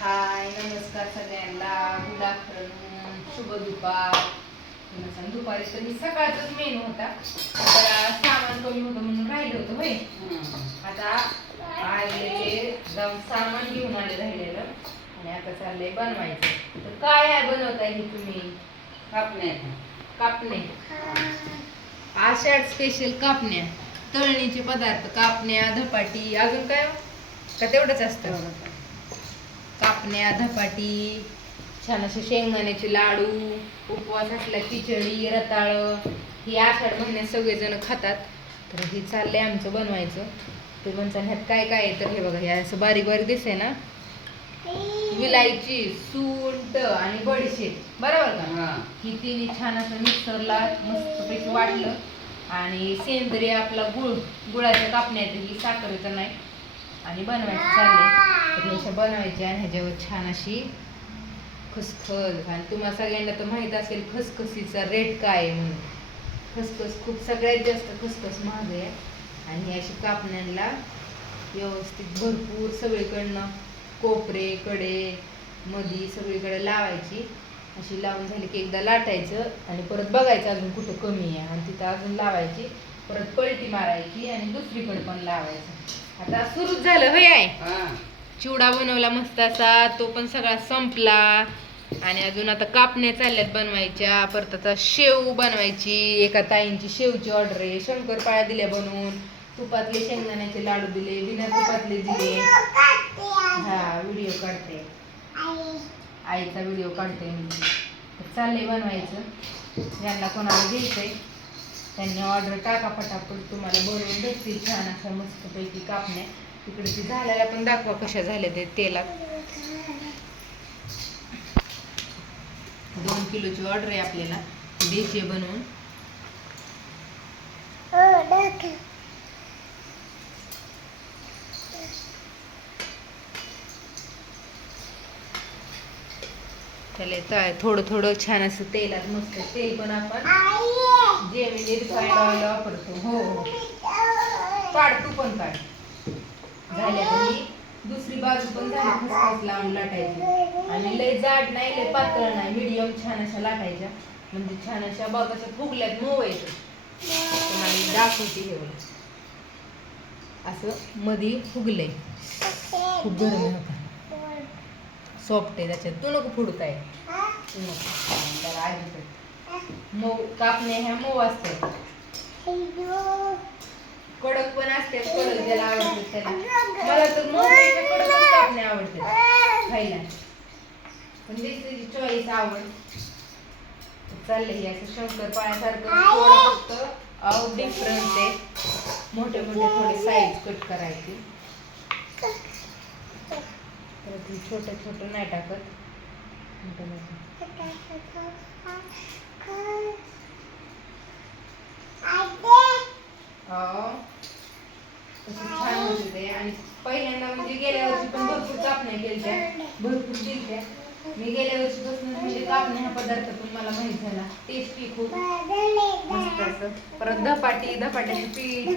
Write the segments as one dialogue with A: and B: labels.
A: हाय नमस्कार सगळ्यांना. Good afternoon शुभ दुपार. दुपारी तर मी सकाळचाच मेनू होता. तर सामान कमी होतं म्हणून राहिलं होतं होय आता आलेले जाऊन सामान घेऊन आले राहिलेलं. आणि आता चाललंय बनवायचं. तर काय आहे बनवताय हे तुम्ही?
B: कापणे.
A: कापणे आषाढ स्पेशल कापण्या. तळणीचे पदार्थ कापण्या धपाटी अजून काय? का तेवढंच असतं? कापण्या धपाटी छान असे शेंगदाण्याचे लाडू उपवास असला खिचडी रताळ ही आषाढ महिन्यात सगळेजण खातात. तर हे चाललंय आमचं बनवायचं. ते म्हणतात ह्यात काय काय आहे तर हे बघा हे असं बारीक बारीक दिसतंय ना? विलायची सुंट आणि बडीशेप. बरोबर का? ही. तिन्ही छान असं मिक्सरला मस्तपैकी वाटलं आणि सेंद्रिय आपला गुळ गुळाच्या कापण्या आहेत ही साखरेचं नाही. आणि बनवायचं चाललंय. अशा बनवायची आणि ह्याच्यावर छान अशी खसखस आणि तुम्हाला सगळ्यांना तर माहीत असेल खसखसीचा रेट काय आहे म्हणून. खसखस खूप सगळ्यात जास्त खसखस महाग आहे. आणि अशी कापण्यांना व्यवस्थित भरपूर सगळीकडनं कोपरे कडे मधी सगळीकडे लावायची. अशी लावून झाली की एकदा लाटायचं आणि परत बघायचं अजून कुठं कमी आहे. आणि तिथं अजून लावायची परत पलटी मारायची आणि दुसरीकडे पण लावायचं. आता सुरूच झालं होय आहे चिवडा बनवला मस्त असा तो पण सगळा संपला. आणि अजून आता कापण्या चालल्यात बनवायच्या परत आता शेव बनवायची एका ताईंची शेवची ऑर्डर आहे. शंकरपाळ्या दिल्या बनवून तुपातले शेंगदाण्याचे लाडू दिले बिना तुपातले दिले. हा व्हिडिओ काढते. आईचा व्हिडिओ काढते मी. चाललंय बनवायचं. ज्यांना कोणाला घ्यायचंय त्यांनी ऑर्डर टाका पटापट. तुम्हाला बनवून भेटतील छान अशा मस्तपैकी कापण्या. तिकडे ती झाल्याला पण दाखवा कशा झाल्या ते तेलात. दोन किलोची ऑर्डर आहे आपल्याला आहे बनवून. त्याला थोडं थोडं छान असं तेलात मस्त तेल पण आपण जेमिनी रिफाईंड ऑइल वापरतो. हो हो. काढ तू पण काढ झाल्या दुसरी बाजू पण झाली खसखस लावून लाटायची. आणि लय जाड नाही लय पातळ नाही मिडियम छान अशा लाटायच्या. म्हणजे छान अशा बघाच्या फुगल्यात मऊ दाखवते हे असं मधी फुगलंय. खूप गरम आहे होता. सॉफ्ट आहे त्याच्यात. तू नको फुडताय तू नको मऊ कापणे ह्या मऊ असतात. कडक पण असतात कडक ज्याला आवडतात त्याला. मला तर मऊपेक्षा कडकच कापणे आवडतात खायला. पण त्याची चॉईस आवड. चाललंय हे असं शंकर पाण्यासारखं फक्त डिफरन्स आहे. मोठे मोठे थोडे साईज कट करायचे. परत हे छोटं छोटं नाही टाकत. मोठं ते आणि पहिल्यांदा म्हणजे गेल्या वर्षी पण भरपूर कापण्या केल्या भरपूर दिलत्या मी गेल्या वर्षीपासून म्हणजे कापण्या हा पदार्थ पण मला माहीत झाला. टेस्टी खूप मस्त असं. परत धपाटी धपाट्याचं पीठ.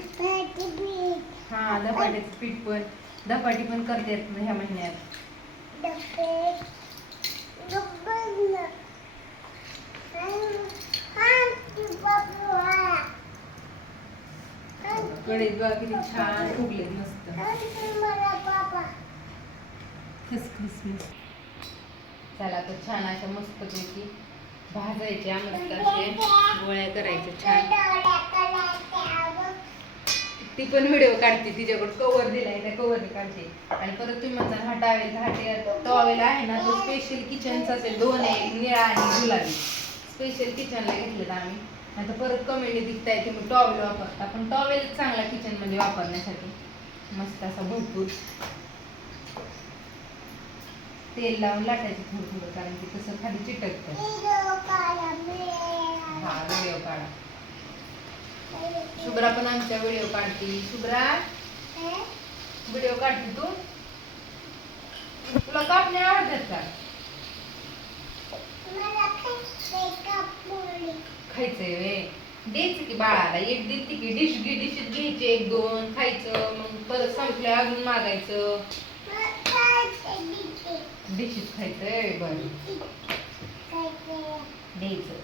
A: हा धपाट्याचं पीठ पण. धपाटी पण करतात ह्या महिन्यात. कढईत बघा किती छान मस्त. खसखस मस्त चला तर छान अशा मस्तपैकी भाजायच्या मस्त गोळ्या करायच्या छान. ती पण व्हिडिओ काढते तिच्याकडे कवर दिलाय त्या कवरने काढते. आणि परत तुम्ही म्हणता हा टावेल हा टॉवेल आहे ना तो स्पेशल किचनचा असेल दोन आहे निळा आणि गुलाबी. स्पेशल किचनला घेतलेला आम्ही. आता परत कमेंट दिसताय तुम्ही टॉवेल वापरता. पण टॉवेल चांगला किचनमध्ये वापरण्यासाठी. मस्त असा भरपूर. तेल लावून लाटायचं थोडं थोडं कारण की तसं खाली चिटकत. हा व्हिडिओ काढा. शुभ्रा पण आमच्या व्हिडिओ काढते. शुभ्रा? व्हिडिओ काढते तू? तुला कापणे आवडतात का? खायचंय वे. द्यायचं की बाळाला. एक दिलती की डिश गी डिश घ्यायचे एक दोन खायचं मग परत संपल्या अजून मागायचं. डिशीत खायचंय बरं. द्यायचं.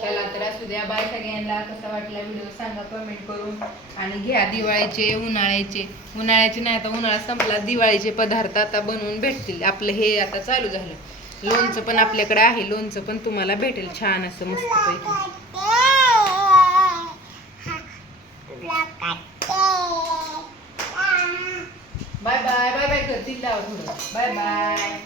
A: चला तर असू द्या बाय सगळ्यांना कसा वाटला व्हिडिओ सांगा कमेंट करून. आणि घ्या दिवाळीचे उन्हाळ्याचे. उन्हाळ्याचे नाही आता उन्हाळा संपला दिवाळीचे पदार्थ आता बनवून भेटतील. आपलं हे आता चालू झालं. लोणचं पण आपल्याकडे आहे लोणचं पण तुम्हाला भेटेल. छान असं मस्तपैकी बाय बाय बाय बाय कर तिला बाय बाय